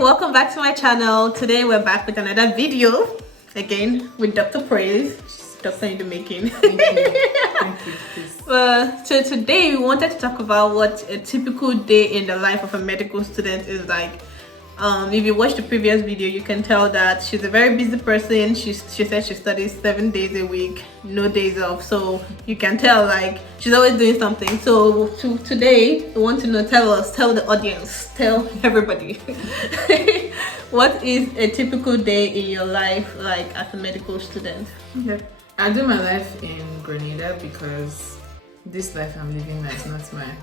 Welcome back to my channel. Today we're back with another video again with Dr. Praise. She's doctor in the making. Thank you. So today we wanted to talk about what a typical day in the life of a medical student is like. If you watch the previous video, you can tell that she's a very busy person. She said she studies 7 days a week, no days off. So you can tell like she's always doing something. So today, we want to know, tell the audience, tell everybody, what is a typical day in your life like as a medical student? Okay. I do my life in Grenada because this life I'm living now is not mine.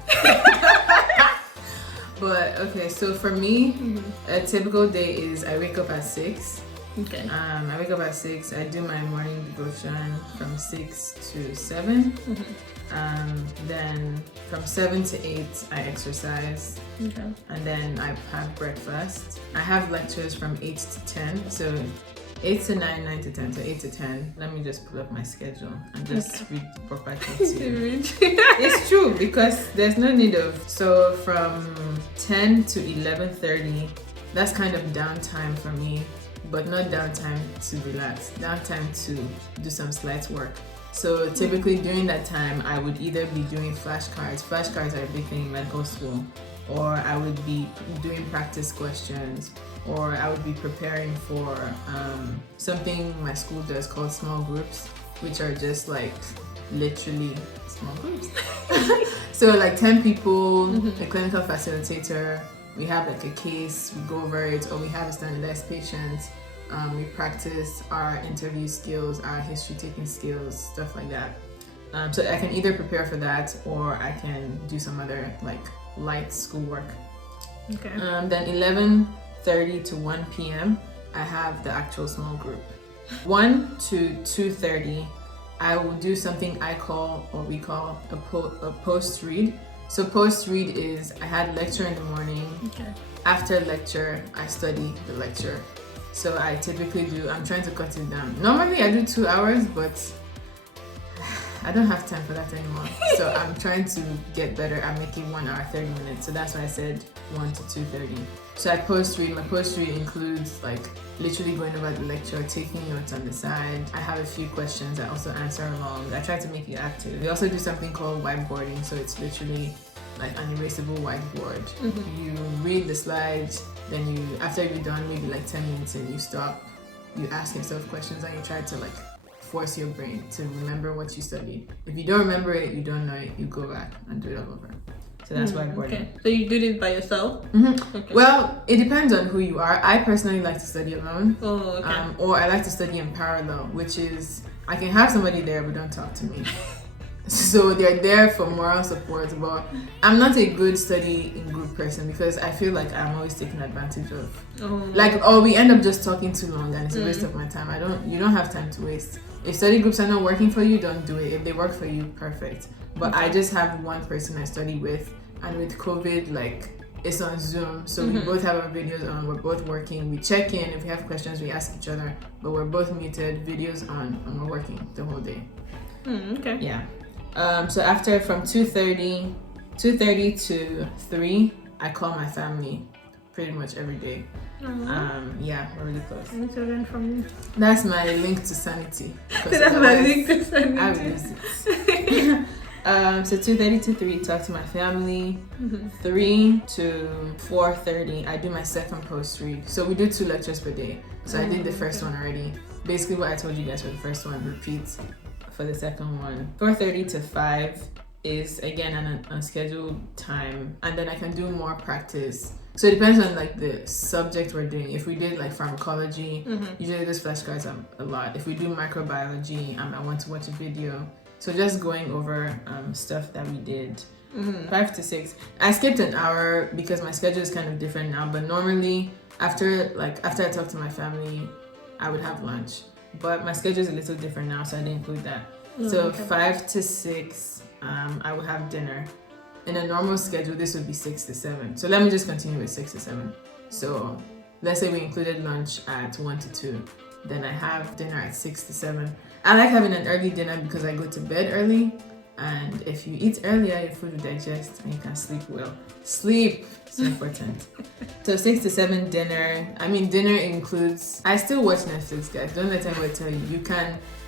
But okay, so for me, a typical day is I wake up at 6. Okay. I wake up at 6. I do my morning devotion from 6 to 7. Then from 7 to 8, I exercise. Okay. And then I have breakfast. I have lectures from 8 to 10. So 8 to 9, 9 to 10, so 8 to 10. Let me just pull up my schedule and just read the proper things to you. It's true because there's no need of. So from 10 to 11:30, that's kind of downtime for me, but not downtime to relax, downtime to do some slight work. So typically during that time, I would either be doing flashcards. Flashcards are a big thing in medical school. Or I would be doing practice questions, or I would be preparing for something my school does called small groups, which are just like literally small groups. So like 10 people, a clinical facilitator, we have like a case, we go over it, or we have a standardized patient, we practice our interview skills, our history taking skills, stuff like that. So I can either prepare for that or I can do some other like light schoolwork. Okay. Then 11:30 to 1 p.m. I have the actual small group. 1 to 2:30 I will do something we call a post read. So post read is I had lecture in the morning. Okay. After lecture I study the lecture. So I typically I'm trying to cut it down. Normally I do 2 hours, but I don't have time for that anymore. So I'm trying to get better at making 1 hour 30 minutes. So that's why I said 1 to 2:30. So I post read. My post read includes like literally going over the lecture, taking notes on the side. I have a few questions I also answer along. I try to make it active. We also do something called whiteboarding. So it's literally like an erasable whiteboard. You read the slides, then after you're done, maybe like 10 minutes in, you stop, you ask yourself questions and you try to like force your brain to remember what you studied. If you don't remember it, you don't know it, you go back and do it all over. So that's whiteboarding. Okay. So you do this by yourself? Okay. Well, it depends on who you are. I personally like to study alone. Oh, okay. Or I like to study in parallel, which is I can have somebody there but don't talk to me. So they're there for moral support, but I'm not a good study in group person because I feel like I'm always taken advantage of. We end up just talking too long and it's a waste of my time. You don't have time to waste. If study groups are not working for you, don't do it. If they work for you, perfect. But I just have one person I study with, and with COVID, like it's on Zoom, so we both have our videos on, we're both working, we check in, if we have questions we ask each other, but we're both muted, videos on, and we're working the whole day. Okay. Yeah. So after from 2:30 to 3, I call my family pretty much every day. Yeah, we're really close. I need to learn from you. That's my link to sanity. That's my link to sanity. I will lose it. So 2:30 to 3, talk to my family. 3 to 4:30, I do my second post read. So we do 2 lectures per day. So I did the first one already. Basically what I told you guys for the first one, repeat for the second one. 4:30 to 5 is again an unscheduled time, and then I can do more practice. So it depends on like the subject we're doing. If we did like pharmacology, usually those flashcards are a lot. If we do microbiology, I want to watch a video. So just going over stuff that we did. 5 to 6. I skipped an hour because my schedule is kind of different now, but normally after I talk to my family, I would have lunch. But my schedule is a little different now, so I didn't include that. 5 to 6, I would have dinner. In a normal schedule, this would be 6 to 7. So let me just continue with 6 to 7. So let's say we included lunch at 1 to 2. Then I have dinner at 6 to 7. I like having an early dinner because I go to bed early. And if you eat earlier, your food will digest and you can sleep well. Sleep is important. So 6 to 7 dinner. I mean, dinner includes. I still watch Netflix, guys. Don't let anyone tell you.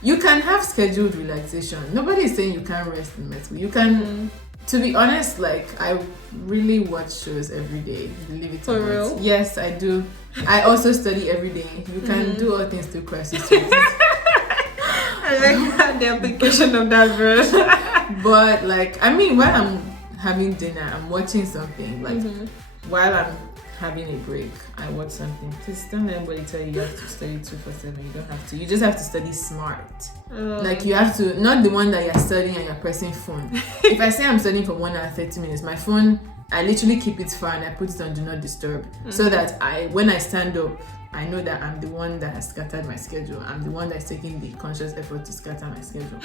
You can have scheduled relaxation. Nobody is saying you can't rest in med school. You can. To be honest, like I really watch shows every day. Believe it or not. For real? Yes, I do. I also study every day. You can do all things through Christ. I like the application of that verse. But like, I mean, while I'm having dinner, I'm watching something. Like while I'm having a break, I watch something. Just don't let anybody tell you have to study 2/7. You don't have to. You just have to study smart. Like you have to, not the one that you're studying and you're pressing phone. If I say I'm studying for 1 hour 30 minutes, my phone, I literally keep it far and I put it on do not disturb, so that when I stand up, I know that I'm the one that has scattered my schedule. I'm the one that's taking the conscious effort to scatter my schedule.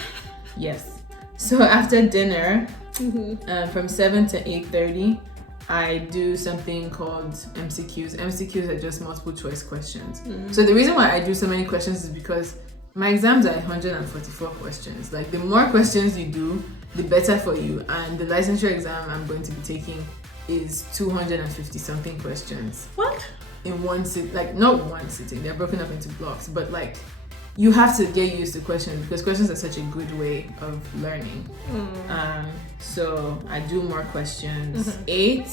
Yes. So after dinner, from 7 to 8:30, I do something called MCQs. MCQs are just multiple choice questions. So the reason why I do so many questions is because my exams are 144 questions. Like the more questions you do, the better for you. And the licensure exam I'm going to be taking is 250 something questions. What? In one sit, like not one sitting. They're broken up into blocks, but like you have to get used to questions because questions are such a good way of learning. So I do more questions. 8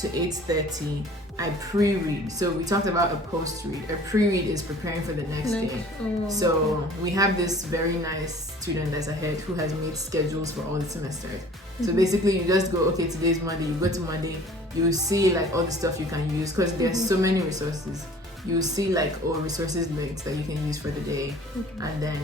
to 8:30, I pre-read. So we talked about a post-read. A pre-read is preparing for the next day. So we have this very nice student that's ahead who has made schedules for all the semesters. So basically you just go, okay, today's Monday, you go to Monday, you see like all the stuff you can use because there's so many resources. You see like resources links that you can use for the day, and then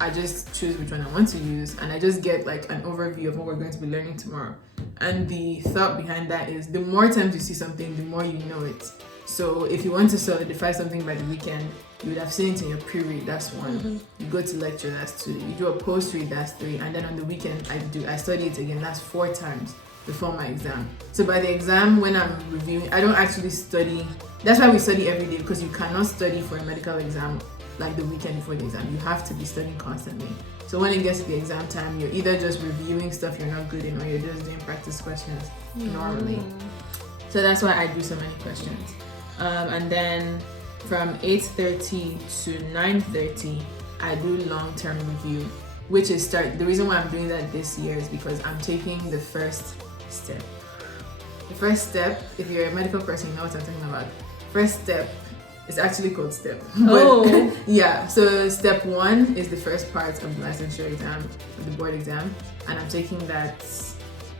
I just choose which one I want to use, and I just get like an overview of what we're going to be learning tomorrow. And the thought behind that is the more times you see something, the more you know it. So if you want to solidify something by the weekend, you would have seen it in your pre-read, that's 1. You go to lecture, that's 2. You do a post-read, that's 3. And then on the weekend, I study it again, that's 4 times before my exam. So by the exam, when I'm reviewing, I don't actually study. That's why we study every day, because you cannot study for a medical exam like the weekend before the exam. You have to be studying constantly. So when it gets to the exam time, you're either just reviewing stuff you're not good in, or you're just doing practice questions normally. So that's why I do so many questions. And then from 8:30 to 9:30, I do long-term review, which is the reason why I'm doing that this year is because I'm taking the first step. The first step, if you're a medical person, you know what I'm talking about. First step is actually called STEP. But, yeah, so step 1 is the first part of the licensure exam, of the board exam, and I'm taking that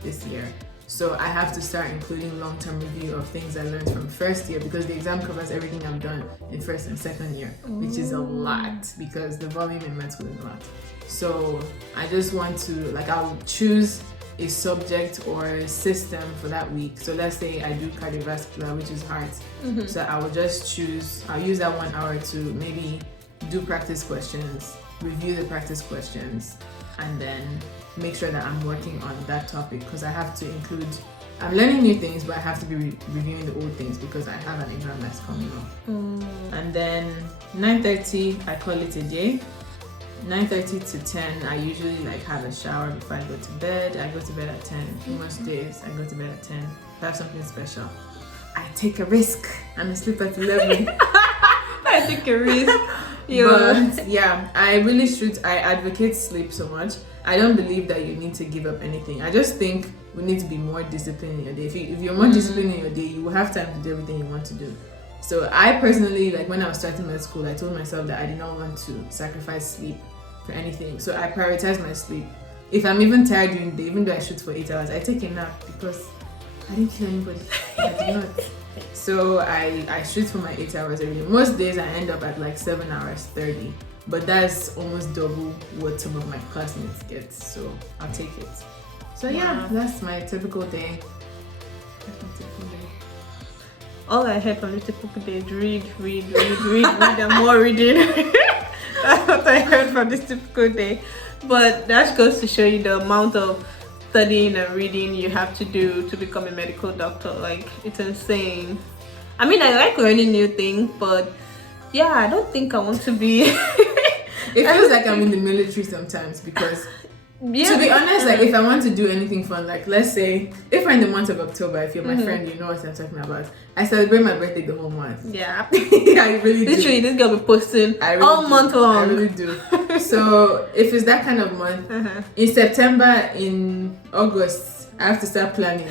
this year. So I have to start including long-term review of things I learned from first year, because the exam covers everything I've done in first and second year, which is a lot because the volume in med school is a lot. So I just want to, I'll choose a subject or a system for that week. So let's say I do cardiovascular, which is heart. So I will just I'll use that 1 hour to maybe do practice questions, review the practice questions, and then make sure that I'm working on that topic, because I have to include, I'm learning new things, but I have to be reviewing the old things because I have an exam that's coming up. And then 9:30, I call it a day. 9:30 to 10, I usually have a shower before I go to bed. I go to bed at 10. Most days I go to bed at 10. If I have something special, I take a risk. I'm asleep at 11. I take a risk. But yeah, I advocate sleep so much. I don't believe that you need to give up anything. I just think we need to be more disciplined in your day. If you're more disciplined in your day, you will have time to do everything you want to do. So I personally, when I was starting med school, I told myself that I did not want to sacrifice sleep for anything. So I prioritize my sleep. If I'm even tired during the day, even though I shoot for 8 hours, I take a nap because I didn't kill anybody. I did not. So I shoot for my 8 hours every day. Most days I end up at 7 hours 30. But that's almost double what some of my classmates get. So I'll take it. So yeah, that's my typical day. All I heard from the typical day is read, and more reading. That's what I heard from this typical day. But that goes to show you the amount of studying and reading you have to do to become a medical doctor. It's insane. I mean, I like learning new things, but yeah, I don't think I want to be... It feels like I'm in the military sometimes, because Yeah. To be honest, like if I want to do anything fun, like let's say if we're in the month of October, if you're my friend, you know what I'm talking about. I celebrate my birthday the whole month. Yeah. I really do. Literally, this girl be posting all month long. I really do. So if it's that kind of month, in September, in August, I have to start planning.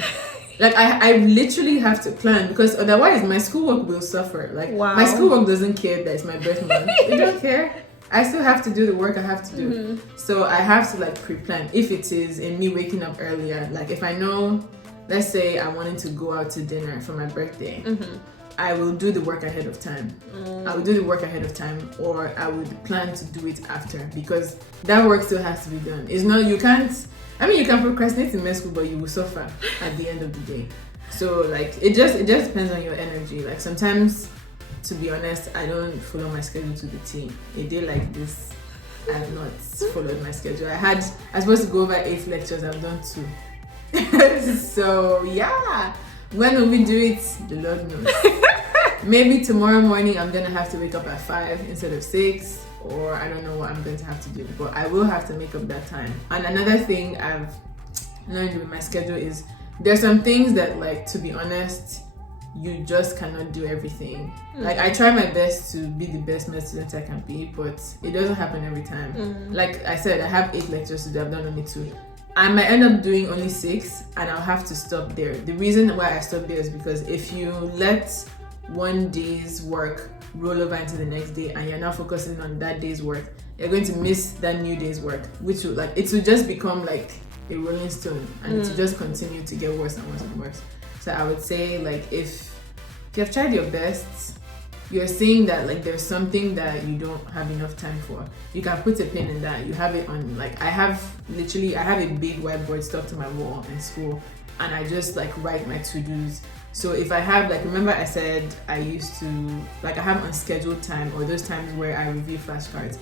Like I literally have to plan because otherwise my schoolwork will suffer. Like my schoolwork doesn't care that it's my birth month. They don't care. I still have to do the work I have to do. So I have to like pre-plan. If it is in me waking up earlier, like if I know, let's say I wanted to go out to dinner for my birthday, I will do the work ahead of time. I will do the work ahead of time, or I would plan to do it after, because that work still has to be done. It's not, you can't, I mean, you can procrastinate in med school, but you will suffer at the end of the day. So like it just depends on your energy. Like sometimes, to be honest, I don't follow my schedule to the T. A day like this, I have not followed my schedule. I was supposed to go over 8 lectures, I've done 2. So yeah, when will we do it? The Lord knows. Maybe tomorrow morning I'm gonna have to wake up at 5 instead of 6, or I don't know what I'm going to have to do, but I will have to make up that time. And another thing I've learned with my schedule is there's some things that, like, to be honest, you just cannot do everything. Like I try my best to be the best med student I can be, but it doesn't happen every time. Like I said, I have 8 lectures to do, I've done only 2. I might end up doing only 6 and I'll have to stop there. The reason why I stop there is because if you let one day's work roll over into the next day and you're now focusing on that day's work, you're going to miss that new day's work, which will, like, it will just become like a rolling stone, and it will just continue to get worse and worse and worse. So I would say, like, if you have tried your best, you're seeing that like there's something that you don't have enough time for, you can put a pin in that. You have it on, like, I have a big whiteboard stuck to my wall in school, and I just like write my to-dos. So if I have, like, remember I said I used to, like, I have unscheduled time, or those times where I review flashcards.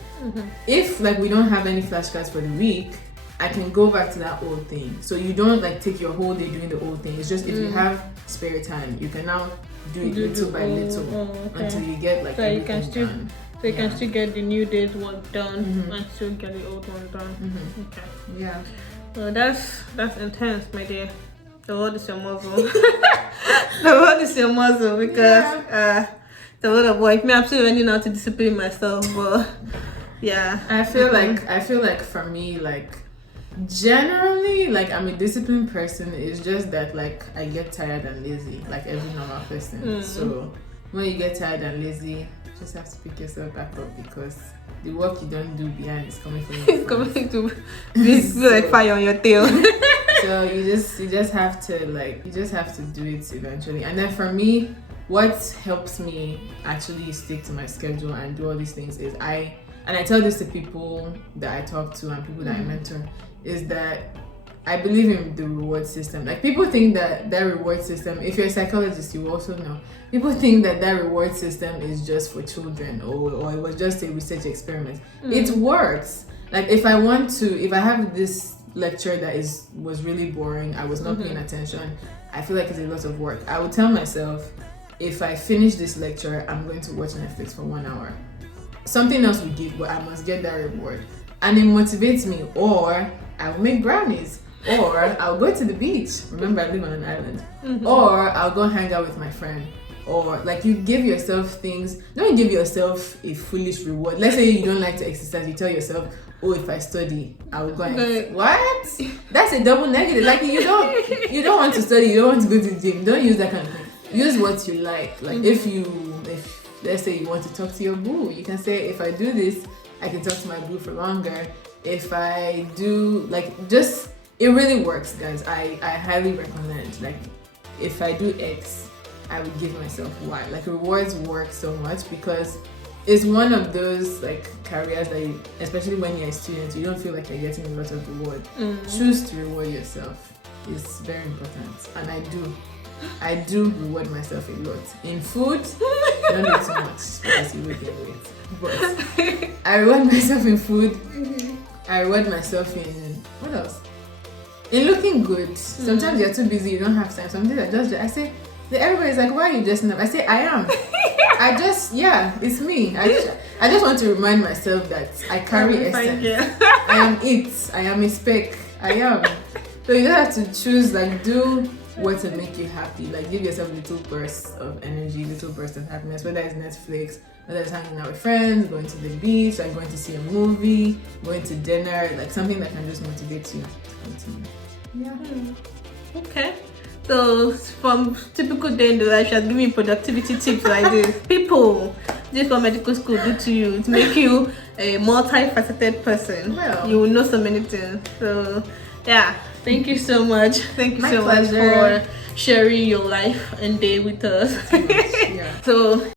If like we don't have any flashcards for the week, I can go back to that old thing. So you don't like take your whole day doing the old thing. It's just if you have spare time, you can now do it little by little until you get like so you can still done. So you can still get the new day's work done and still get the old one done. Okay. Yeah. Well, that's intense, my dear. The world is your muzzle. The world is your muzzle, because the world of work. Me, I'm still learning how to discipline myself, but yeah. I feel like for me, like, generally, like, I'm a disciplined person. It's just that, like, I get tired and lazy, like every normal person. So when you get tired and lazy, you just have to pick yourself back up, because the work you don't do behind is coming from you. It's coming to be like fire on your tail. So you just have to do it eventually. And then for me, what helps me actually stick to my schedule and do all these things is I tell this to people that I talk to and people that I mentor, is that I believe in the reward system. Like, people think that reward system, if you're a psychologist, you also know, people think that reward system is just for children, or it was just a research experiment. It works. Like, if I have this lecture that was really boring, I was not paying attention, I feel like it's a lot of work, I would tell myself, if I finish this lecture, I'm going to watch Netflix for 1 hour. Something else will give, but I must get that reward. And it motivates me. Or I will make brownies, or I'll go to the beach. Remember, I live on an island. Or I'll go hang out with my friend. Or, like, you give yourself things. Don't give yourself a foolish reward. Let's say you don't like to exercise, you tell yourself, oh, if I study, I will go and what? That's a double negative. Like, you don't want to study, you don't want to go to the gym. Don't use that kind of thing. Use what you like. Like, if let's say you want to talk to your boo, you can say, if I do this, I can talk to my boo for longer. If I do, like, just, it really works, guys. I highly recommend. Like, if I do X, I would give myself Y. Like, rewards work so much, because it's one of those, like, careers that you, especially when you're a student, you don't feel like you're getting a lot of reward. Choose to reward yourself. It's very important. And I do reward myself a lot. In food, don't do too much because you will get weight. But I reward myself in food. I reward myself in, what else? In looking good. Sometimes you're too busy, you don't have time. Sometimes I say, everybody's like, why are you dressing up? I say, I am. it's me. I just want to remind myself that I carry essence. I am it. I am a speck. I am. So you don't have to choose, like, do what will make you happy. Like, give yourself little bursts of energy, little bursts of happiness, whether it's Netflix, whether it's hanging out with friends, going to the beach, like going to see a movie, going to dinner, like something that can just motivate you to continue. Yeah. Okay. So from typical day in the life, she has given me productivity tips like this. People, this is what medical school do to you. It make you a multifaceted person. Well, you will know so many things. So yeah, thank you so much. Thank you so pleasure. much for sharing your life and day with us. Yeah. So